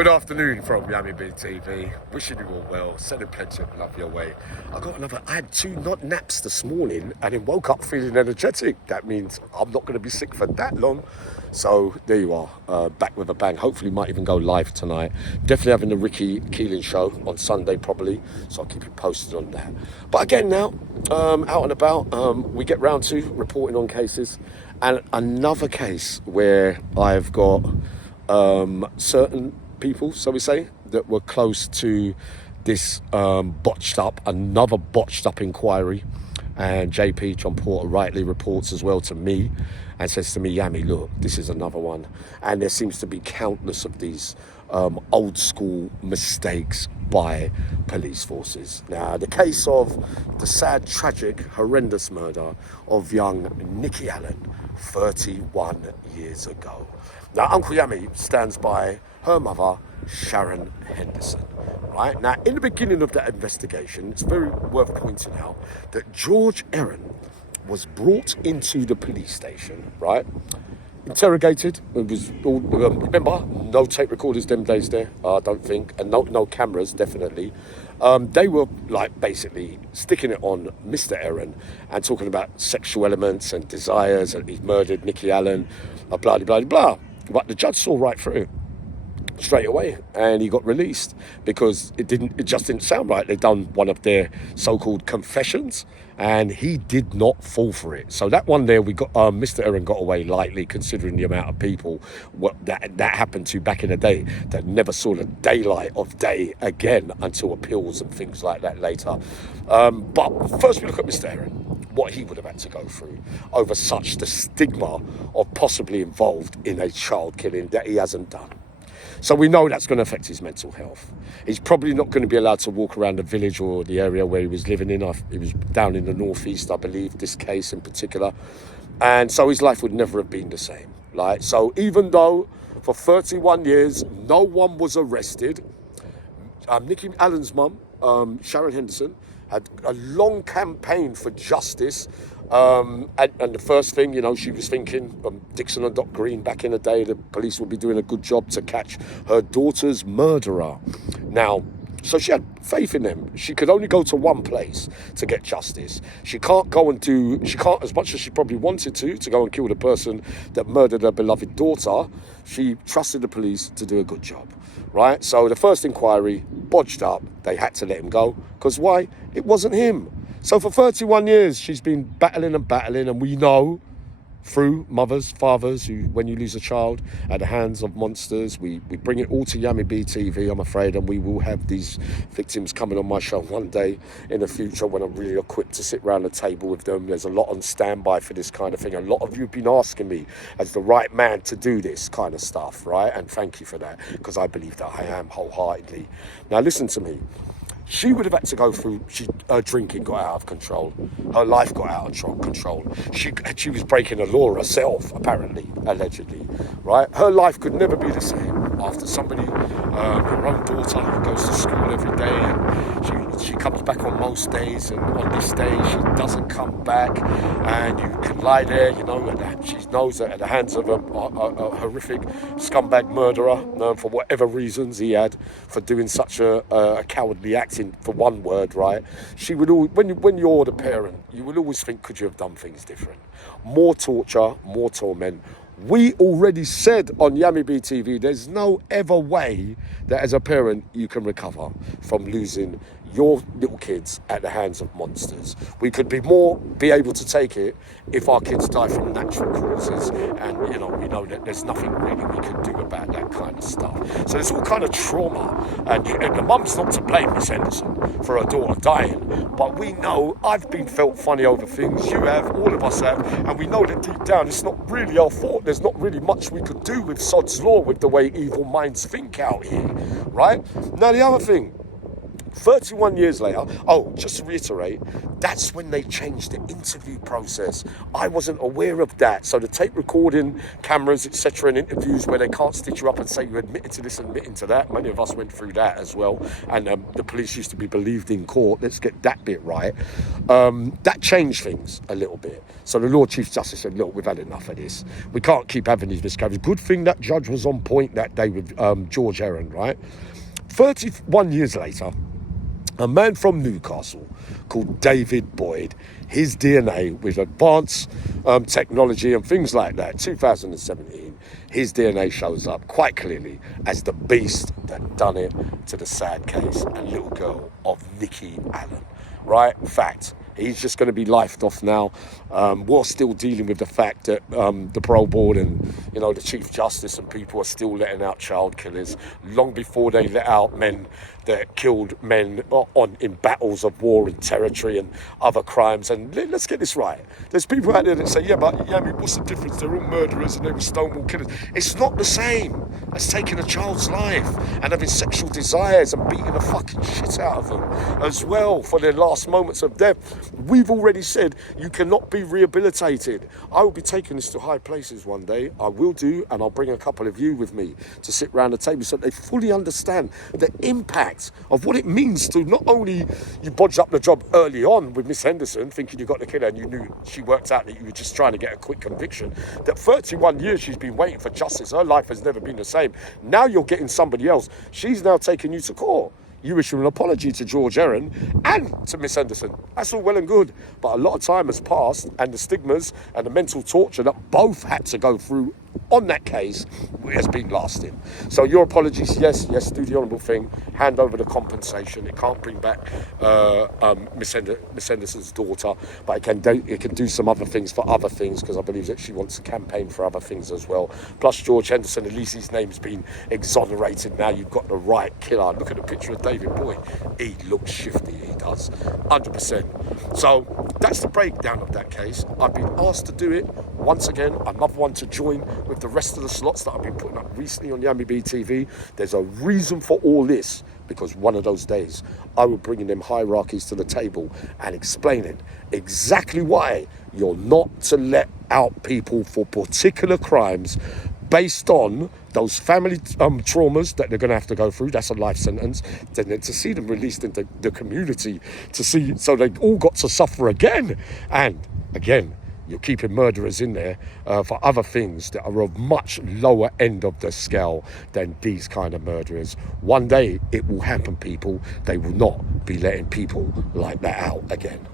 Good afternoon from Yummy Big TV. Wishing you all well, sending plenty of love your way. I had 2 naps this morning and then woke up feeling energetic. That means I'm not going to be sick for that long. So there you are, back with a bang. Hopefully might even go live tonight. Definitely having the Ricky Keeling show on Sunday probably. So I'll keep you posted on that. But again now, out and about, we get round to reporting on cases. And another case where I've got certain people, so we say, that were close to this another botched up inquiry. And JP, John Porter, rightly reports as well to me and says to me, Yami, look, this is another one. And there seems to be countless of these old school mistakes by police forces. Now, the case of the sad, tragic, horrendous murder of young Nikki Allan 31 years ago. Now, Uncle Yami stands by her mother, Sharon Henderson, right? Now, in the beginning of that investigation, it's very worth pointing out that Georgeheron was brought into the police station, right? Interrogated. It was all, remember, no tape recorders them days there, I don't think, and no cameras, definitely. They were like basically sticking it on Mr. Heron and talking about sexual elements and desires, and he's murdered Nikki Allan, blah, blah, blah, blah. But the judge saw right through it straight away, and he got released because it just didn't sound right. They'd done one of their so-called confessions, and he did not fall for it. So that one there, we got Mr. Heron got away lightly, considering the amount of people that happened to back in the day that never saw the daylight of day again until appeals and things like that later. But first, we look at Mr. Heron, what he would have had to go through over such the stigma of possibly involved in a child killing that he hasn't done. So we know that's going to affect his mental health. He's probably not going to be allowed to walk around the village or the area where he was living in. He was down in the northeast, I believe, this case in particular. And so his life would never have been the same. Like, so even though for 31 years, no one was arrested, Nikki Allan's mum, Sharon Henderson, had a long campaign for justice. And the first thing, she was thinking, Dixon and Doc Green back in the day, the police would be doing a good job to catch her daughter's murderer. Now, so she had faith in them. She could only go to one place to get justice. She can't, as much as she probably wanted to go and kill the person that murdered her beloved daughter. She trusted the police to do a good job, right? So the first inquiry, botched up. They had to let him go. Because why? It wasn't him. So for 31 years, she's been battling, and we know through mothers, fathers, who, when you lose a child at the hands of monsters, we bring it all to Yummy B TV, I'm afraid, and we will have these victims coming on my show one day in the future when I'm really equipped to sit around the table with them. There's a lot on standby for this kind of thing. A lot of you have been asking me as the right man to do this kind of stuff, right? And thank you for that, because I believe that I am wholeheartedly. Now listen to me. She would have had to go through, her drinking got out of control. Her life got out of control. She was breaking the law herself, apparently, allegedly, right? Her life could never be the same after somebody, her own daughter, who goes to school every day, and she comes back on most days, and on this day she doesn't come back, and you can lie there, and she knows that at the hands of a horrific scumbag murderer, for whatever reasons he had for doing such a cowardly act, for one word, right? She would always, when you're the parent, you will always think, could you have done things different? More torture, more torment. We already said on Yummy B TV, there's no ever way that as a parent you can recover from losing your little kids at the hands of monsters. We could be able to take it if our kids die from natural causes, and we know that there's nothing really we can do about that kind of stuff. So there's all kind of trauma, and the mum's not to blame, Miss Henderson, for her daughter dying, but we know I've been felt funny over things, you have, all of us have, and we know that deep down it's not really our fault. There's not really much we could do with Sod's Law, with the way evil minds think out here, right? Now the other thing, 31 years later, oh, just to reiterate, that's when they changed the interview process. I wasn't aware of that. So the tape recording cameras, etc., and interviews where they can't stitch you up and say you admitted to this, admitting to that. Many of us went through that as well. And the police used to be believed in court. Let's get that bit right. That changed things a little bit. So the Lord Chief Justice said, look, we've had enough of this. We can't keep having these miscarriages. Good thing that judge was on point that day with George Heron, right? 31 years later, a man from Newcastle called David Boyd, his DNA with advanced technology and things like that, 2017, his DNA shows up quite clearly as the beast that done it to the sad case and little girl of Nikki, Allan, right? Fact. He's just going to be lifed off now. We're still dealing with the fact that the parole board and, you know, the Chief Justice and people are still letting out child killers long before they let out men that killed men in battles of war and territory and other crimes. And let's get this right. There's people out there that say, I mean, what's the difference? They're all murderers and they were Stonewall killers. It's not the same as taking a child's life and having sexual desires and beating the fucking shit out of them as well for their last moments of death. We've already said you cannot be rehabilitated. I will be taking this to high places one day. I will do, and I'll bring a couple of you with me to sit round the table so they fully understand the impact of what it means to not only you bodged up the job early on with Miss Henderson, thinking you got the killer and you knew she worked out that you were just trying to get a quick conviction, that 31 years she's been waiting for justice. Her life has never been the same. Now you're getting somebody else. She's now taking you to court. You issue an apology to George Heron and to Miss Henderson. That's all well and good. But a lot of time has passed and the stigmas and the mental torture that both had to go through on that case has been lasting. So your apologies, yes, do the honourable thing, hand over the compensation. It can't bring back Miss Henderson's daughter, but it can do some other things for other things, because I believe that she wants to campaign for other things as well. Plus George Henderson, at least his name's been exonerated now. You've got the right killer. Look at the picture of David Boyd. He looks shifty, he does, 100%. So that's the breakdown of that case. I've been asked to do it once again. Another one to join with the rest of the slots that I've been putting up recently on Yami B TV. There's a reason for all this, because one of those days I will bring in them hierarchies to the table and explaining exactly why you're not to let out people for particular crimes based on those family traumas that they're going to have to go through. That's a life sentence. Then to see them released into the community, so they all got to suffer again. And again, you're keeping murderers in there for other things that are of much lower end of the scale than these kind of murderers. One day it will happen, people. They will not be letting people like that out again.